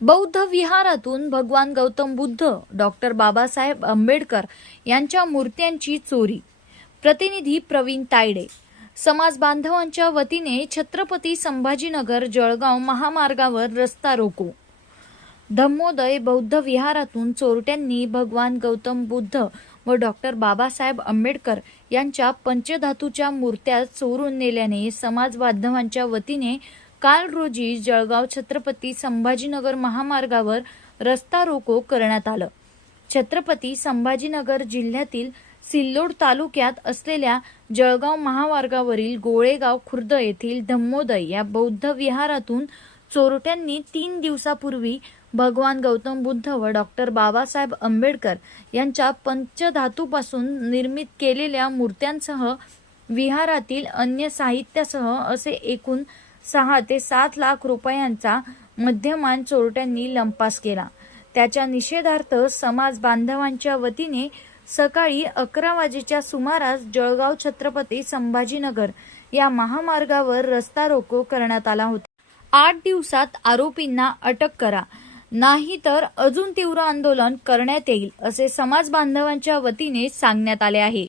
बौद्ध विहारातून भगवान गौतम बुद्ध डॉक्टर बाबासाहेब आंबेडकर यांच्या मूर्त्यांची चोरी. प्रतिनिधी प्रवीण तायडे. समाज बांधवांच्या वतीने छत्रपती संभाजीनगर जळगाव महामार्गावर रस्ता रोको. धम्मोदय बौद्ध विहारातून चोरट्यांनी भगवान गौतम बुद्ध व डॉक्टर बाबासाहेब आंबेडकर यांच्या पंचधातूच्या मूर्त्या चोरून नेल्याने समाज बांधवांच्या वतीने काल रोजी जळगाव छत्रपती संभाजीनगर महामार्गावर रस्ता रोको करण्यात आलं. छत्रपती संभाजीनगर जिल्ह्यातील सिल्लोड तालुक्यात असलेल्या जळगाव महामार्गावरील गोळेगाव खुर्द येथील धम्मोदय या बौद्ध विहारातून चोरट्यांनी तीन दिवसापूर्वी भगवान गौतम बुद्ध व डॉक्टर बाबासाहेब आंबेडकर यांच्या पंचधातूपासून निर्मित केलेल्या मूर्त्यांसह विहारातील अन्य साहित्यासह असे एकूण सहा ते सात लाख रुपयांचा मध्यमान चोरट्यांनी लंपास केला. त्याच्या निषेधार्थ समाज बांधवांच्या वतीने सकाळी अकरा वाजेच्या सुमारास जळगाव छत्रपती संभाजीनगर या महामार्गावर रस्ता रोको करण्यात आला होता. आठ दिवसात आरोपींना अटक करा. नाही तर अजून तीव्र आंदोलन करण्यात येईल असे समाज बांधवांच्या वतीने सांगण्यात आले आहे.